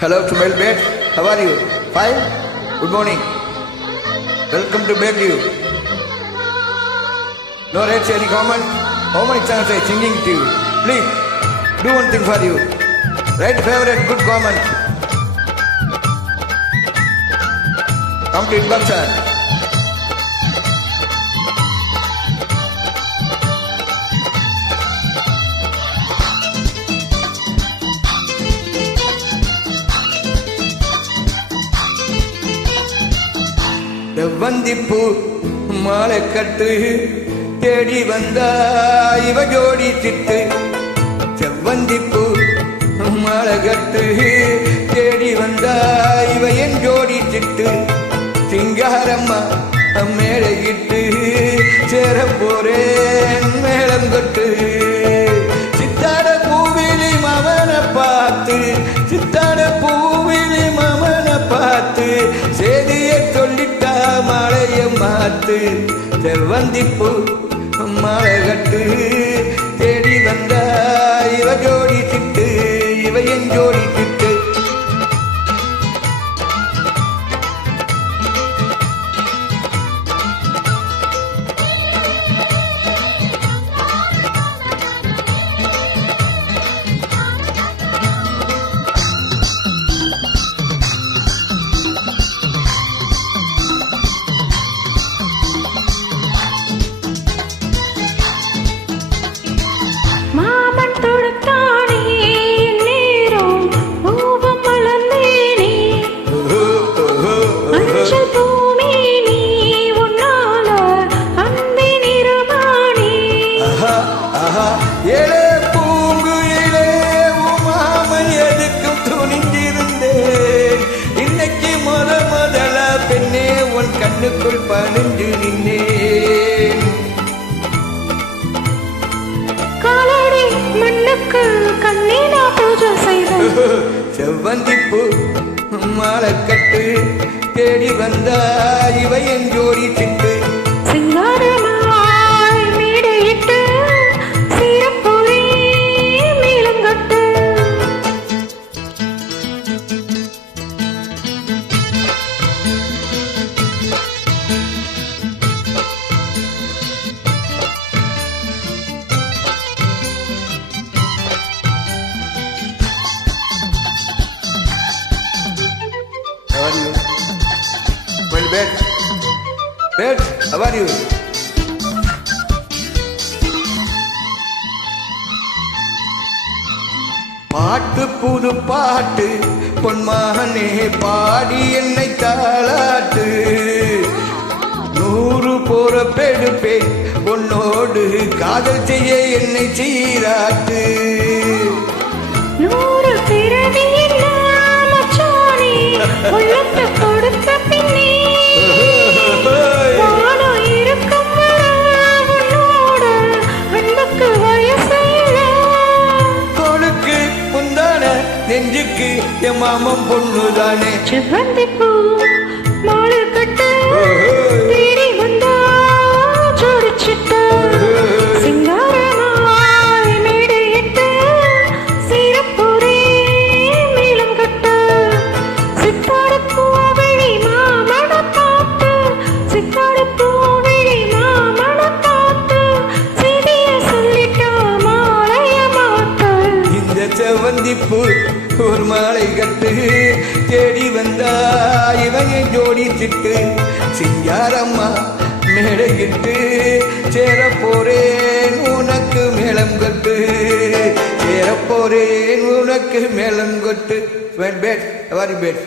Hello to Melbet. How are you? Fine? Good morning. Welcome to Bayview. No rates, any comment? How many times I singing to you? Please, do one thing for you. Write favorite, good comment. Complete box, sir. செவ்வந்திப்பூ மாலை கட்டு தேடி வந்தா இவ ஜோடி சிட்டு. செவ்வந்திப்பூ மாலை கட்டு தேடி வந்தா இவ என் ஜோடி சிட்டு. சிங்காரம்மா மேடையிட்டு சேர போறேன் மேளம் கொட்டு. சித்தாட பூவிலி மவனை பார்த்து, சித்தாட பூவிலி மவனை பார்த்து செய்திய சொல்லிட்டா மழைய மாத்து. செவ்வந்திப்பூ மாலை கட்டு தேடி வந்தா இவ ஜோடி சிட்டு, இவ என் ஜோடி சிட்டு. ஏழே பூங்குயிலே உமாமன் எதுக்கும் துணிந்திருந்தேன். இன்னைக்கு முதல பெண்ணே உன் கண்ணுக்குள் பணிந்து நின்றேன். காலடி மண்ணுக்கு கண்ணீனா பூஜை செய்தேன். செவ்வந்திப்பூ மாலை கட்டு தேடி வந்தா இவ என் ஜோடி சிட்டு. சிங்காரமாய் மேடையிட்டு சீரப்பொறி மேலங்கட்டு. How are you? Well, Bet, how are you? பாட்டு புது பாட்டு பொன்மானே பாடி என்னை தாளாட்டு. 100 போற பெடுப்பேன் பொன்னோடு காதல் செய்ய என்னை சீராட்டு. 100 பிறவி மச்சானே உள்ளத்தை கொடுத்த பின்னே நானும் இருக்கும் உன்னோட அன்புக்கு வயசு இல்லை. தோளுக்கு முந்தான நெஞ்சுக்கு என் மாமன் பொண்ணுதானே. செவ்வந்திப்பூ மாலை கட்டு தேடி வந்தா ஜோடிச்சிட்டு. சிங்காரமாய் மேடையிட்டு சீரப்பொறி மேளம் கட்டு. சித்தாடு பூவிழி மாமன பார்த்து, சித்தாடு பூவிழி மாமன பார்த்து செய்திய சொல்லிட்டா மாலைய மாத்து. இந்த செவ்வந்திப்பூ ஒரு மாலை கட்டு தேடி வந்தா இவன் என் ஜோடி சிட்டு. சிங்காரம்மா மேடையிட்டு சேர போறேன் உனக்கு மேளம் கொட்டு. சேர போறேன் உனக்கு மேளம் கொட்டு. Bet, how are you, Bet?